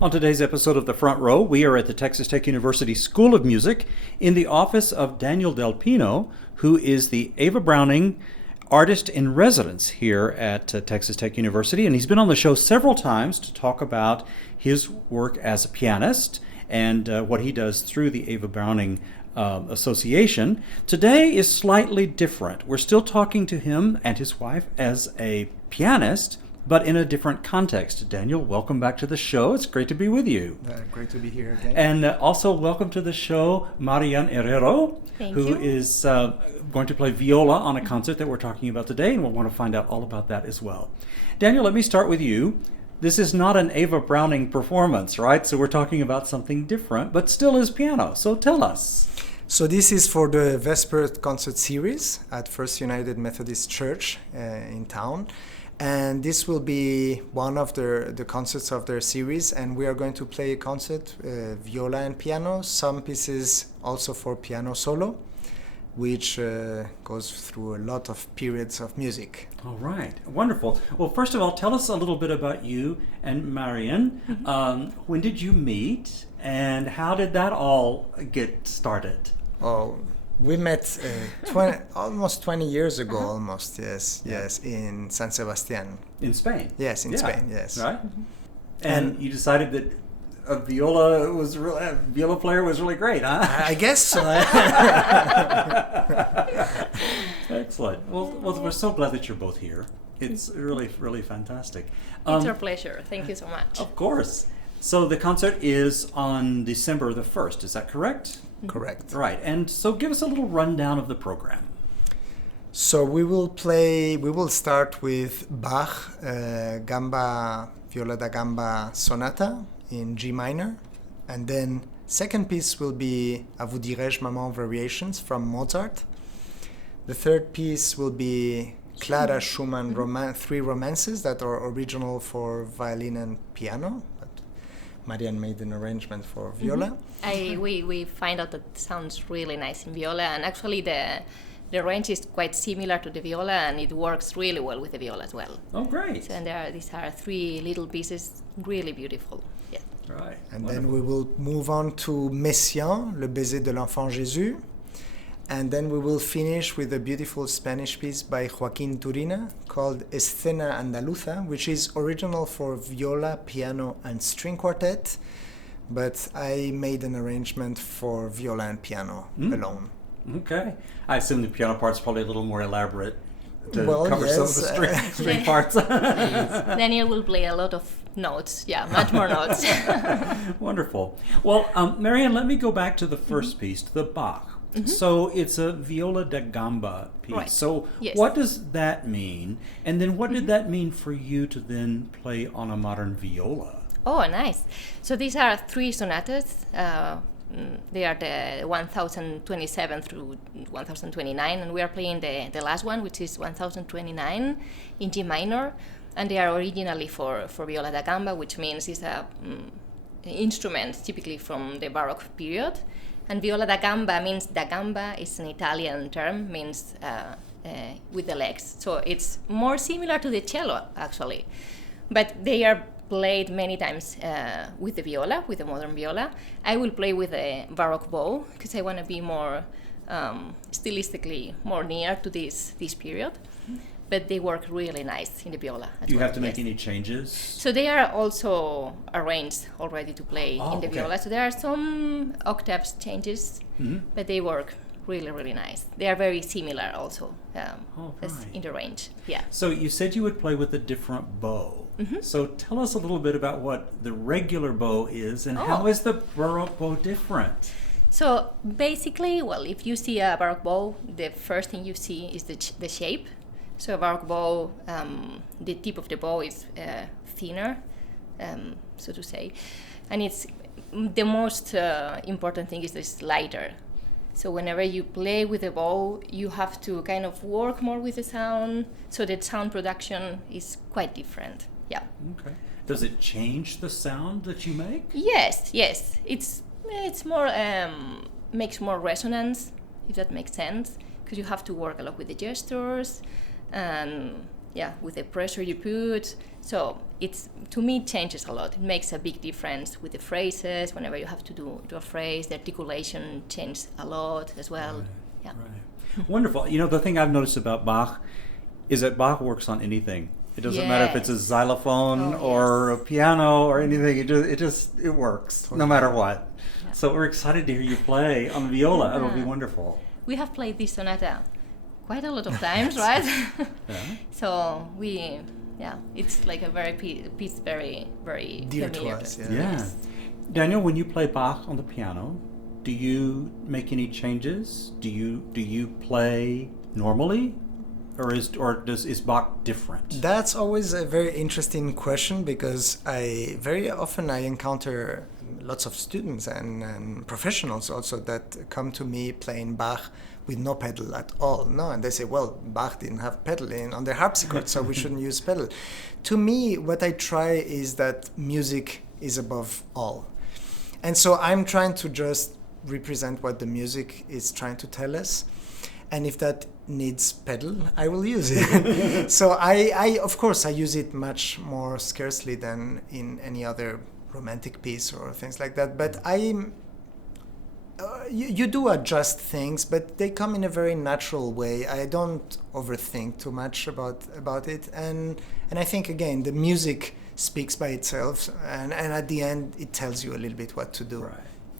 On today's episode of The Front Row, we are at the Texas Tech University School of Music in the office of Daniel Del Pino, who is the Ava Browning Artist in Residence here at Texas Tech University. And he's been on the show several times to talk about his work as a pianist and what he does through the Ava Browning Association. Today is slightly different. We're still talking to him and his wife as a pianist, but in a different context. Daniel, welcome back to the show. It's great to be with you. Great to be here again. And also welcome to the show, Marian Herrero, who you. is going to play viola on a concert that we're talking about today, and we'll want to find out all about that as well. Daniel, let me start with you. This is not an Ava Browning performance, right? So we're talking about something different, but still is piano. So tell us. So this is for the Vesper concert series at First United Methodist Church in town. And this will be one of the concerts of their series, and we are going to play a concert, viola and piano, some pieces also for piano solo, which goes through a lot of periods of music. All right, wonderful. Well, first of all, tell us a little bit about you and Marian. When did you meet, and how did that all get started? Oh, we met almost 20 years ago, almost, yes, in San Sebastian. In Spain? Yes, in Spain, yes. Right? And you decided that a viola player was really great, huh? I guess so. Excellent. Well, we're so glad that you're both here. It's really, really fantastic. It's our pleasure. Thank you so much. Of course. So the concert is on December the 1st, is that correct? Correct. Right. And so give us a little rundown of the program. So we will start with Bach, Viola da Gamba Sonata in G minor. And then second piece will be À vous dirai-je maman variations from Mozart. The third piece will be Clara Schumann three romances that are original for violin and piano. But Marian made an arrangement for viola. We find out that it sounds really nice in viola, and actually the range is quite similar to the viola, and it works really well with the viola as well. Oh, great. So, and these are three little pieces, really beautiful. Yeah. Right. And Wonderful. then we will move on to Messiaen, Le baiser de l'enfant Jésus. And then we will finish with a beautiful Spanish piece by Joaquin Turina called Escena Andaluza, which is original for viola, piano, and string quartet. But I made an arrangement for viola and piano alone. Okay. I assume the piano part's probably a little more elaborate to Well, cover yes, some of the string parts. Daniel will play a lot of notes. Yeah, much more notes. Wonderful. Well, Marian, let me go back to the first piece, to the Bach. So it's a viola da gamba piece. Right. So Yes. what does that mean? And then what did that mean for you to then play on a modern viola? Oh, nice. So these are three sonatas. They are the 1027 through 1029, and we are playing the last one, which is 1029 in G minor, and they are originally for viola da gamba, which means it's a instrument typically from the Baroque period. And viola da gamba means, da gamba is an Italian term, means with the legs. So it's more similar to the cello, actually. But they are played many times with the viola, with the modern viola. I will play with a Baroque bow, because I want to be more stylistically more near to this period. But they work really nice in the viola as Do you well, have to make yes. any changes? So they are also arranged already to play in the okay. viola. So there are some octaves changes, but they work really, really nice. They are very similar also as right. in the range. Yeah. So you said you would play with a different bow. So tell us a little bit about what the regular bow is and how is the Baroque bow different? So basically, well, if you see a Baroque bow, the first thing you see is the shape. So a Baroque bow, the tip of the bow is thinner, so to say, and it's the most important thing is it's lighter. So whenever you play with the bow, you have to kind of work more with the sound, so the sound production is quite different. Yeah. Okay. Does it change the sound that you make? Yes. It's more makes more resonance, if that makes sense, because you have to work a lot with the gestures, and with the pressure you put. So it's, to me, it changes a lot. It makes a big difference with the phrases. Whenever you have to do a phrase, the articulation changes a lot as well. Right. Yeah. Right. Wonderful. You know, the thing I've noticed about Bach is that Bach works on anything. It doesn't matter if it's a xylophone or a piano or anything. It works no matter what. Yeah. So we're excited to hear you play on viola. It'll be wonderful. We have played this sonata quite a lot of times, right? Yeah. So it's like a very piece, very, very Dear familiar to us. Yeah. Yes. Daniel, when you play Bach on the piano, do you make any changes? Do you play normally? Or is Bach different? That's always a very interesting question, because I very often encounter lots of students and professionals also that come to me playing Bach with no pedal at all. No, and they say, well, Bach didn't have pedal on their harpsichord, so we shouldn't use pedal. To me, what I try is that music is above all. And so I'm trying to just represent what the music is trying to tell us. And if that needs pedal, I will use it. So I of course, I use it much more scarcely than in any other romantic piece or things like that. But you do adjust things, but they come in a very natural way. I don't overthink too much about it. And I think, again, the music speaks by itself. And at the end, it tells you a little bit what to do. Right.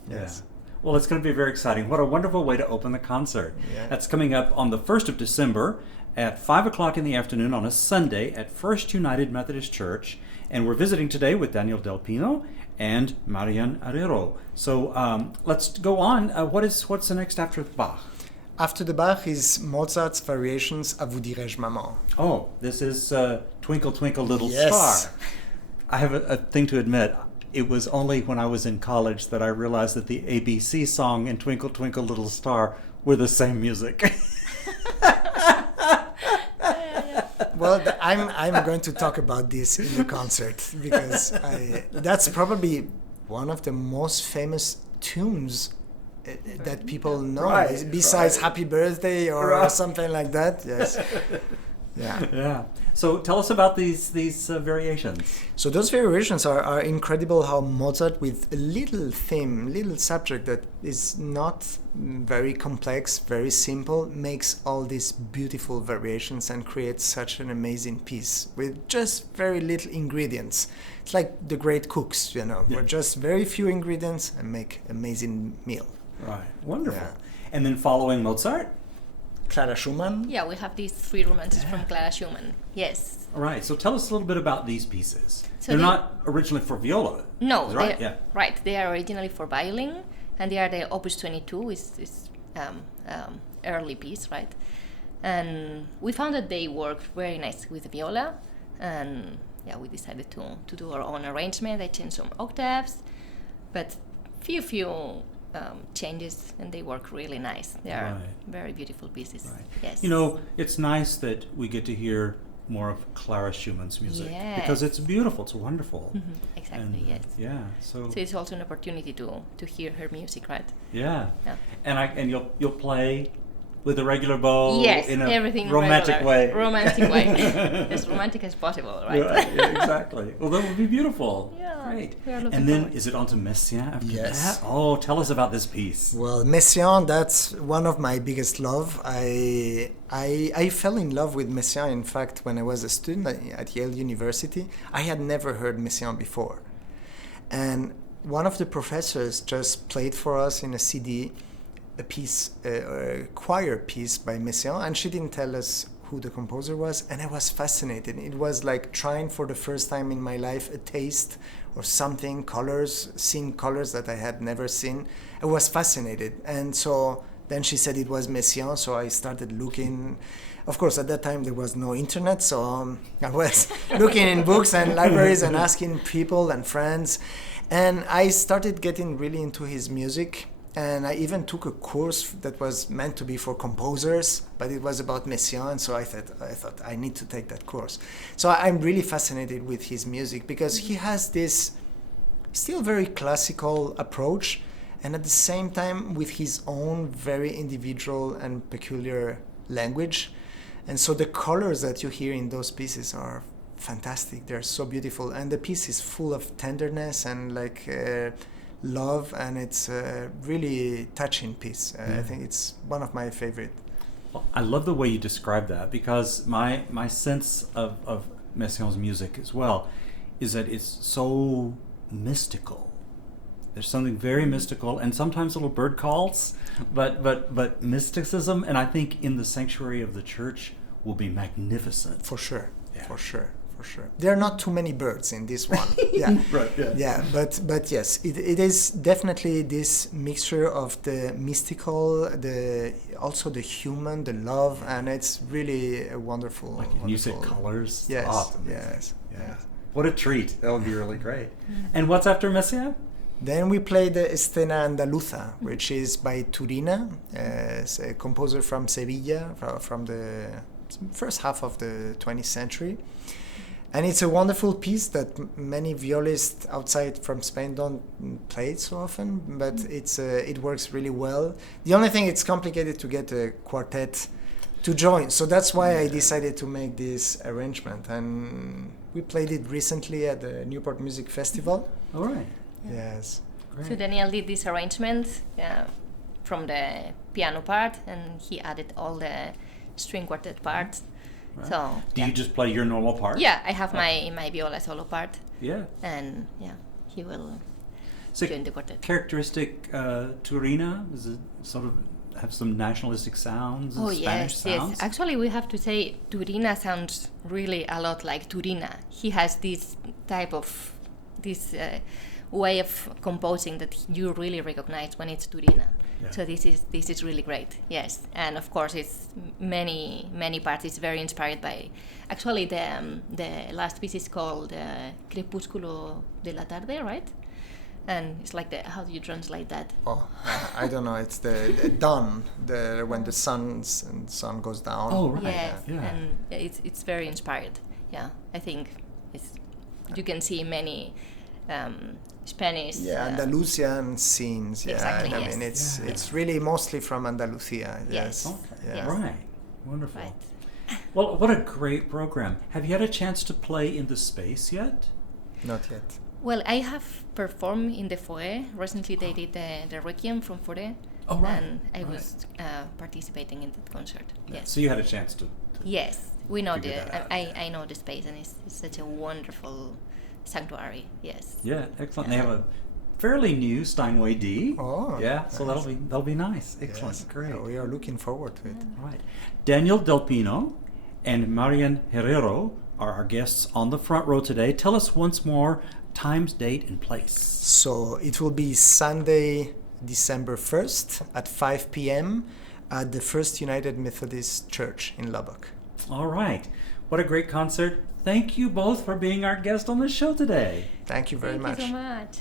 Yes. Yeah. Well, it's going to be very exciting. What a wonderful way to open the concert. Yeah. That's coming up on the 1st of December at 5 o'clock in the afternoon on a Sunday at First United Methodist Church. And we're visiting today with Daniel Del Pino and Marian Herrero. So let's go on. What's the next after Bach? After the Bach is Mozart's Variations À vous dirai-je maman. Oh, this is Twinkle Twinkle Little Yes. Star. I have a thing to admit. It was only when I was in college that I realized that the ABC song and Twinkle Twinkle Little Star were the same music. Well, I'm going to talk about this in the concert, because that's probably one of the most famous tunes that people know, Right, besides right. Happy Birthday or Right. something like that. Yes. Yeah. Yeah. So tell us about these variations. So those variations are incredible, how Mozart, with a little theme, little subject that is not very complex, very simple, makes all these beautiful variations and creates such an amazing piece with just very little ingredients. It's like the great cooks, where just very few ingredients and make amazing meal. Right. Wonderful. Yeah. And then following Mozart? Clara Schumann. Yeah, we have these 3 romances from Clara Schumann. Yes. All right. So tell us a little bit about these pieces. So They're they- not originally for viola. No, is right? they- Yeah. right. They are originally for violin, and they are the Opus 22, is early piece, right? And we found that they work very nice with the viola, and we decided to do our own arrangement. I changed some octaves, but few changes, and they work really nice. They are Right. very beautiful pieces. Right. Yes. You know, it's nice that we get to hear more of Clara Schumann's music because Yes. it's beautiful. It's wonderful. Exactly. And, yes. Yeah. So So it's also an opportunity to hear her music, right? yeah. Yeah. And you'll play with a regular bow Yes, in a everything romantic regular. way. Romantic way. As romantic as possible, right? Yeah, exactly. Well, that would be beautiful. Yeah, Great. we are looking And then forward. is it on to Messiaen after Yes. that? Oh, tell us about this piece. Well, Messiaen, that's one of my biggest love. I fell in love with Messiaen, in fact, when I was a student at Yale University. I had never heard Messiaen before. And one of the professors just played for us in a CD a piece, a choir piece by Messiaen, and she didn't tell us who the composer was, and I was fascinated. It was like trying for the first time in my life a taste or something, colors, seeing colors that I had never seen. I was fascinated. And so then she said it was Messiaen, so I started looking. Of course, at that time there was no internet, so I was looking in books and libraries and asking people and friends. And I started getting really into his music. And I even took a course that was meant to be for composers, but it was about Messiaen, so I thought I need to take that course. So I'm really fascinated with his music because he has this still very classical approach, and at the same time with his own very individual and peculiar language. And so the colors that you hear in those pieces are fantastic. They're so beautiful, and the piece is full of tenderness and like love, and it's a really touching piece. I think it's one of my favorite. Well, I love the way you describe that, because my sense of Messiaen's music as well is that it's so mystical. There's something very mystical, and sometimes little bird calls, but mysticism, and I think in the sanctuary of the church will be magnificent. For sure, Yeah. for sure. There are not too many birds in this one. Yeah, Right, yeah. yeah. But yes, it is definitely this mixture of the mystical, also the human, the love, and it's really a wonderful. Like, and you said wonderful- colors. Yes, Oh, it's amazing. yes, Yeah. yes. What a treat. That would be really great. And what's after Messiaen? Then we play the Escena Andaluza, which is by Turina, a composer from Sevilla, from the first half of the 20th century. And it's a wonderful piece that many violists outside from Spain don't play it so often, but it works really well. The only thing, it's complicated to get a quartet to join, so that's why I decided to make this arrangement. And we played it recently at the Newport Music Festival. All right. Yes. Great. So Daniel did this arrangement from the piano part, and he added all the string quartet parts. Right. So Do you just play your normal part? yeah, I have my viola solo part, Yeah. and he will So join the quartet. characteristic Turina? Does it sort of have some nationalistic sounds and Oh Spanish sounds? yes. Actually, we have to say Turina sounds really a lot like Turina. He has this type of way of composing that you really recognize when it's Turina. Yeah. So this is really great. Yes, and of course it's many parts. It's very inspired by. Actually, the last piece is called Crepúsculo de la Tarde, right? And it's like how do you translate that? Oh, I don't know. It's the dawn, when the sun goes down. Oh, right. Yes, Yeah. and it's very inspired. Yeah, I think you can see many Spanish. Yeah, Andalusian scenes. Yeah, Exactly, I yes. mean Yeah. it's really mostly from Andalusia. Yes. Yes. Okay. Yeah. Yes. Right. Wonderful. Right. Well, what a great program. Have you had a chance to play in the space yet? Not yet. Well, I have performed in the foyer. Recently, they did the Requiem from Foyer. Oh, right. And I Right. was participating in that concert. Yes. So you had a chance to Yes, we know Figure that out, I know the space, and it's such a wonderful sanctuary. Yes. Yeah, excellent. They have a fairly new Steinway D. Oh, Yeah, so nice. that'll be nice. Excellent. Yes. Great. We are looking forward to it. Right. Daniel Del Pino and Marian Herrero are our guests on the front row today. Tell us once more times, date, and place. So it will be Sunday, December 1st at 5 p.m. at the First United Methodist Church in Lubbock. All right. What a great concert. Thank you both for being our guest on the show today. Thank you very much. Thank you so much.